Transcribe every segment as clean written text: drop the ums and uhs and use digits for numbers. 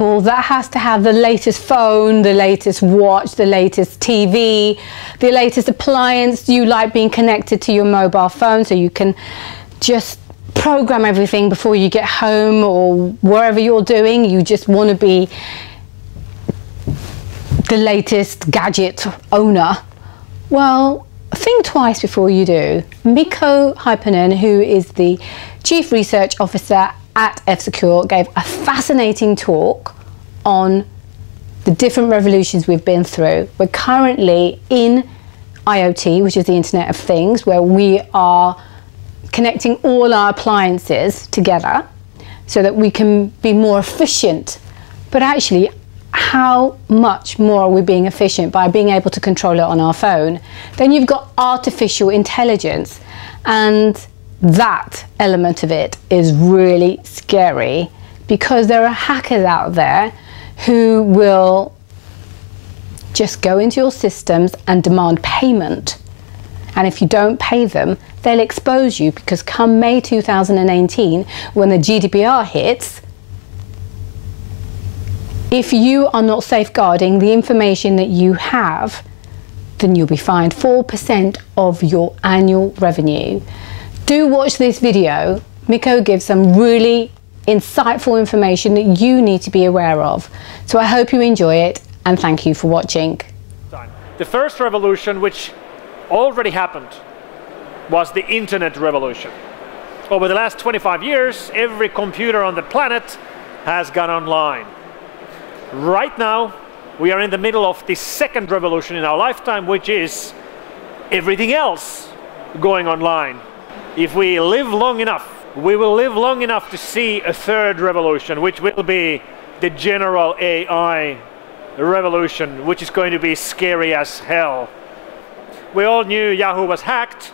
people that has to have the latest phone, the latest watch, the latest TV, the latest appliance. You like being connected to your mobile phone so you can just program everything before you get home or wherever you're doing. You just want to be the latest gadget owner. Well, think twice before you do. Mikko Hypponen, who is the Chief Research Officer at F-Secure, gave a fascinating talk on the different revolutions we've been through. We're currently in IoT, which is the Internet of Things, where we are connecting all our appliances together so that we can be more efficient. But actually, how much more are we being efficient by being able to control it on our phone? Then you've got artificial intelligence, and that element of it is really scary because there are hackers out there who will just go into your systems and demand payment. And if you don't pay them, they'll expose you, because come May 2018, when the GDPR hits, if you are not safeguarding the information that you have, then you'll be fined 4% of your annual revenue. Do watch this video. Mikko gives some really insightful information that you need to be aware of. So I hope you enjoy it, and thank you for watching. The first revolution, which already happened, was the internet revolution. Over the last 25 years, every computer on the planet has gone online. Right now, we are in the middle of the second revolution in our lifetime, which is everything else going online. If we live long enough, we will live long enough to see a third revolution, which will be the general AI revolution, which is going to be scary as hell. We all knew Yahoo was hacked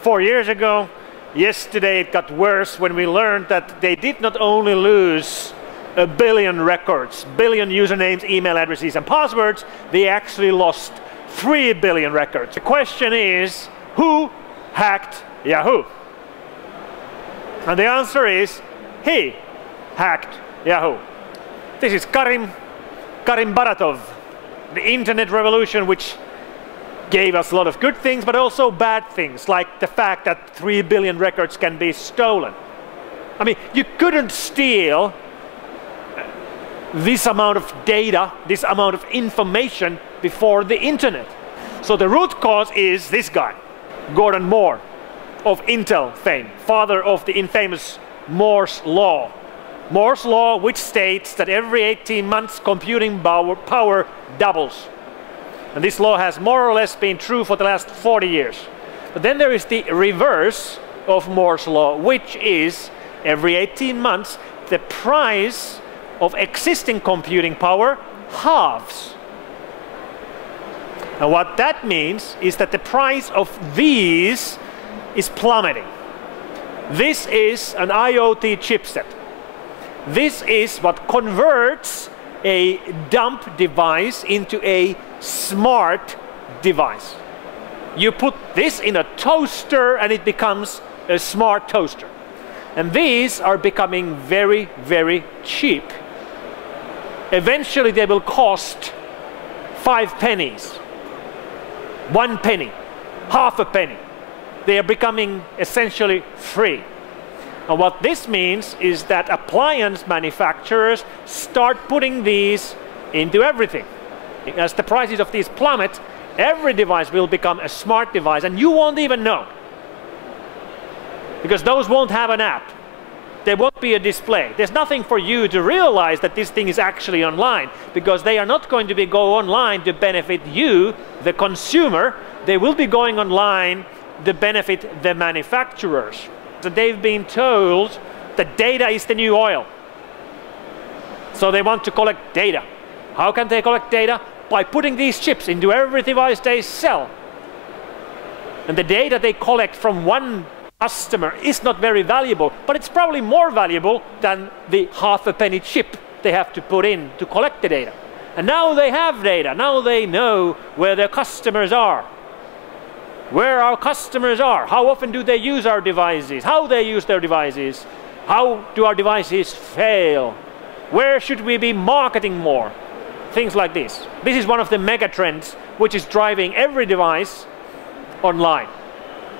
4 years ago. Yesterday it got worse when we learned that they did not only lose 1 billion records, billion usernames, email addresses and passwords, they actually lost 3 billion records. The question is, who hacked Yahoo? And the answer is, he hacked Yahoo. This is Karim Baratov, the internet revolution, which gave us a lot of good things, but also bad things, like the fact that 3 billion records can be stolen. I mean, you couldn't steal this amount of data, this amount of information before the internet. So the root cause is this guy, Gordon Moore of Intel fame, father of the infamous Moore's Law. Moore's Law, which states that every 18 months computing power doubles. And this law has more or less been true for the last 40 years. But then there is the reverse of Moore's Law, which is every 18 months the price of existing computing power halves. And what that means is that the price of these is plummeting. This is an IoT chipset. This is what converts a dumb device into a smart device. You put this in a toaster and it becomes a smart toaster. And these are becoming very, very cheap. Eventually they will cost 5 pennies, 1 penny, half a penny. They are becoming essentially free. And what this means is that appliance manufacturers start putting these into everything. As the prices of these plummet, every device will become a smart device, and you won't even know. Because those won't have an app. There won't be a display. There's nothing for you to realize that this thing is actually online, because they are not going to go online to benefit you, the consumer. They will be going online to benefit the manufacturers. So they've been told that data is the new oil. So they want to collect data. How can they collect data? By putting these chips into every device they sell. And the data they collect from one customer is not very valuable, but it's probably more valuable than the half a penny chip they have to put in to collect the data. And now they have data. Now they know where their customers are. Where our customers are. How often do they use our devices? How they use their devices? How do our devices fail? Where should we be marketing more? Things like this. This is one of the mega trends which is driving every device online.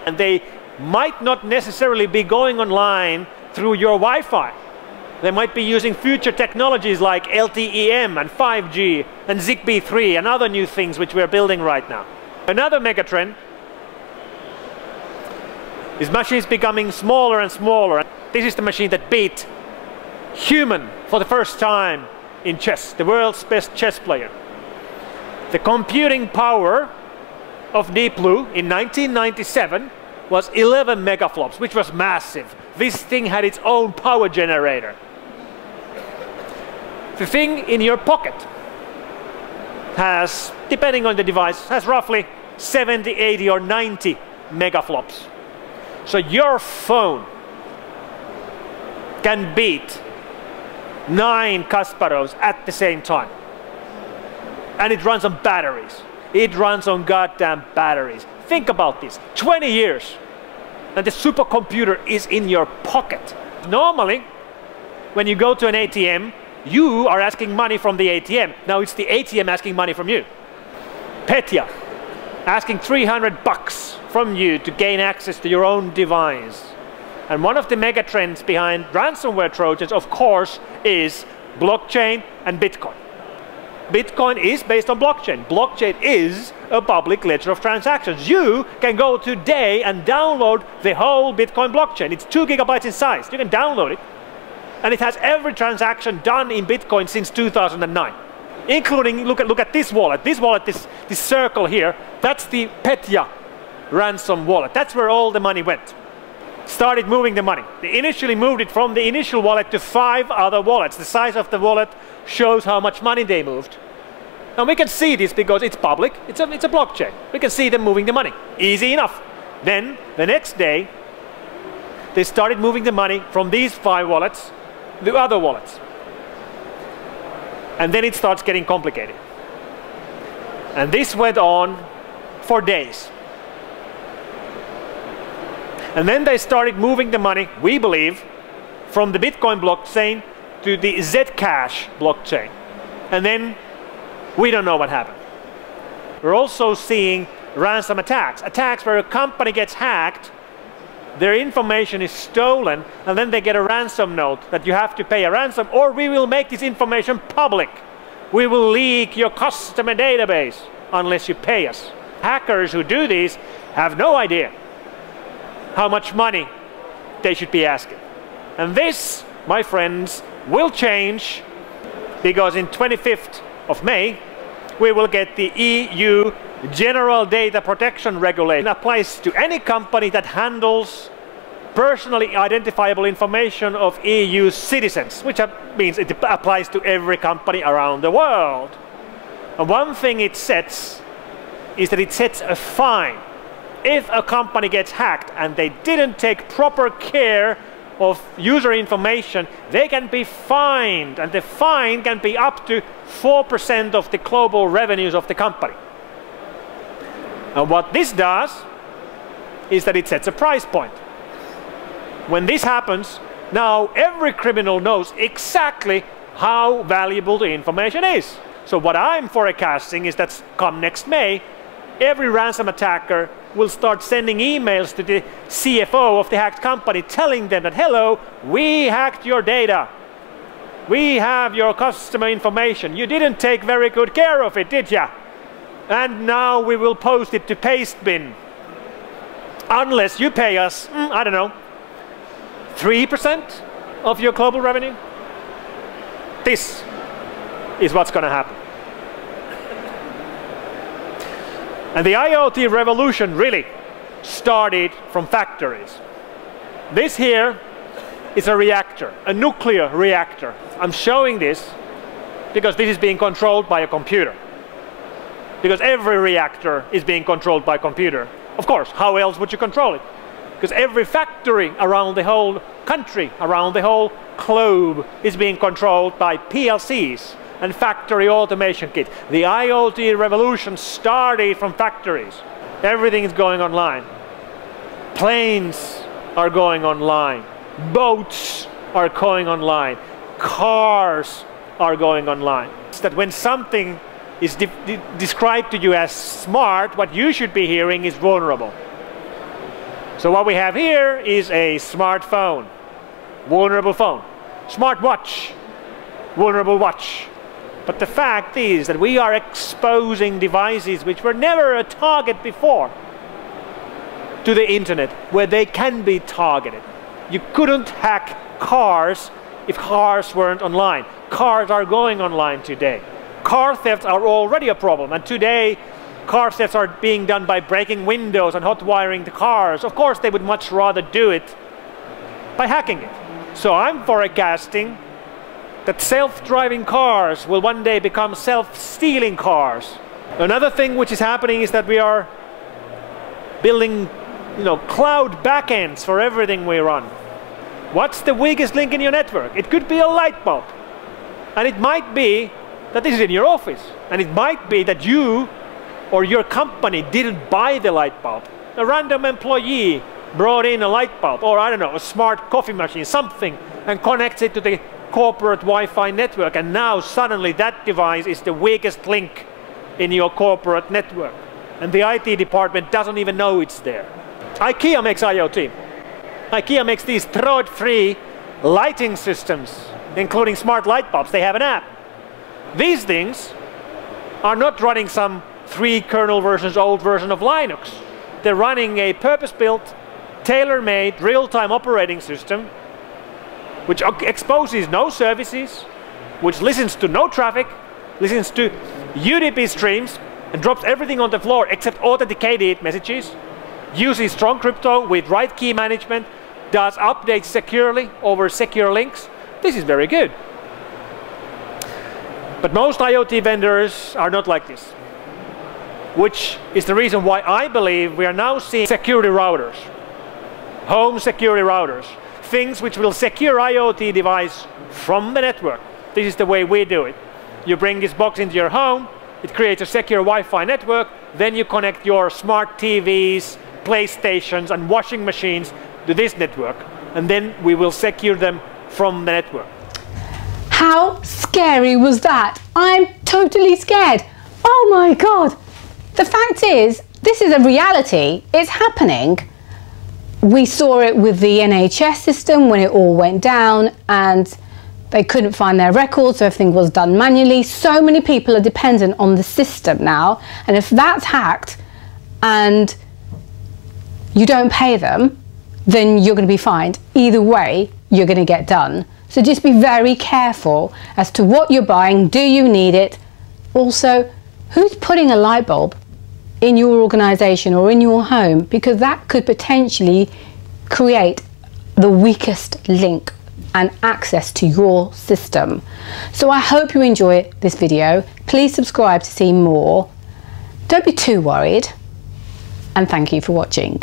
And they might not necessarily be going online through your Wi-Fi. They might be using future technologies like LTE-M and 5G and Zigbee 3 and other new things which we're building right now. Another mega trend is machines becoming smaller and smaller. This is the machine that beat human for the first time in chess, the world's best chess player. The computing power of Deep Blue in 1997 was 11 megaflops, which was massive. This thing had its own power generator. The thing in your pocket has, depending on the device, has roughly 70, 80 or 90 megaflops. So your phone can beat 9 Kasparovs at the same time. And it runs on batteries. It runs on goddamn batteries. Think about this. 20 years and the supercomputer is in your pocket. Normally, when you go to an ATM, you are asking money from the ATM. Now it's the ATM asking money from you. Petya asking $300 from you to gain access to your own device. And one of the mega trends behind ransomware Trojans, of course, is blockchain and Bitcoin. Bitcoin is based on blockchain. Blockchain is a public ledger of transactions. You can go today and download the whole Bitcoin blockchain. It's 2 gigabytes in size. You can download it. And it has every transaction done in Bitcoin since 2009. Including, look at this wallet. This wallet, this circle here, that's the Petya ransom wallet. That's where all the money went. Started moving the money. They initially moved it from the initial wallet to 5 other wallets. The size of the wallet shows how much money they moved. And we can see this because it's public. It's a blockchain. We can see them moving the money. Easy enough. Then, the next day, they started moving the money from these 5 wallets to other wallets. And then it starts getting complicated. And this went on for days. And then they started moving the money, we believe, from the Bitcoin blockchain to the Zcash blockchain. And then we don't know what happened. We're also seeing ransom attacks. Attacks where a company gets hacked, their information is stolen, and then they get a ransom note that you have to pay a ransom or we will make this information public. We will leak your customer database unless you pay us. Hackers who do this have no idea how much money they should be asking. And this, my friends, will change because in 25th of May, we will get the EU General Data Protection Regulation. It applies to any company that handles personally identifiable information of EU citizens, which means it applies to every company around the world. And one thing it sets is that it sets a fine. If a company gets hacked and they didn't take proper care of user information, they can be fined, and the fine can be up to 4% of the global revenues of the company. And what this does is that it sets a price point. When this happens, now every criminal knows exactly how valuable the information is. So what I'm forecasting is that come next May, every ransom attacker will start sending emails to the CFO of the hacked company telling them that, hello, we hacked your data. We have your customer information. You didn't take very good care of it, did ya? And now we will post it to Pastebin. Unless you pay us, I don't know, 3% of your global revenue. This is what's going to happen. And the IoT revolution really started from factories. This here is a reactor, a nuclear reactor. I'm showing this because this is being controlled by a computer. Because every reactor is being controlled by a computer. Of course, how else would you control it? Because every factory around the whole country, around the whole globe, is being controlled by PLCs and factory automation kit. The IoT revolution started from factories. Everything is going online. Planes are going online. Boats are going online. cars are going online. It's that when something is described to you as smart, what you should be hearing is vulnerable. So what we have here is a smartphone, vulnerable phone. Smartwatch, vulnerable watch. But the fact is that we are exposing devices which were never a target before to the internet, where they can be targeted. You couldn't hack cars if cars weren't online. Cars are going online today. Car thefts are already a problem, and today car thefts are being done by breaking windows and hot wiring the cars. Of course, they would much rather do it by hacking it. So I'm forecasting that self-driving cars will one day become self-stealing cars. Another thing which is happening is that we are building, cloud backends for everything we run. What's the weakest link in your network? It could be a light bulb. And it might be that this is in your office. And it might be that you or your company didn't buy the light bulb. A random employee brought in a light bulb, or I don't know, a smart coffee machine, something, and connects it to the corporate Wi-Fi network. And now suddenly that device is the weakest link in your corporate network. And the IT department doesn't even know it's there. IKEA makes IoT. IKEA makes these fraud-free lighting systems, including smart light bulbs. They have an app. These things are not running some 3 kernel versions old version of Linux. They're running a purpose-built, tailor-made, real-time operating system which exposes no services, which listens to no traffic, listens to UDP streams, and drops everything on the floor except authenticated messages, uses strong crypto with right key management, does updates securely over secure links. This is very good. But most IoT vendors are not like this, which is the reason why I believe we are now seeing security routers, home security routers, things which will secure IoT device from the network. This is the way we do it. You bring this box into your home, it creates a secure Wi-Fi network, then you connect your smart TVs, PlayStations and washing machines to this network, and then we will secure them from the network. How scary was that? I'm totally scared. Oh my God. The fact is, this is a reality. It's happening. We saw it with the NHS system when it all went down and they couldn't find their records, so everything was done manually. So many people are dependent on the system now, and if that's hacked and you don't pay them, then you're going to be fined. Either way, you're going to get done. So just be very careful as to what you're buying. Do you need it? Also, who's putting a light bulb in your organization or in your home? Because that could potentially create the weakest link and access to your system. So I hope you enjoy this video. Please subscribe to see more. Don't be too worried, and thank you for watching.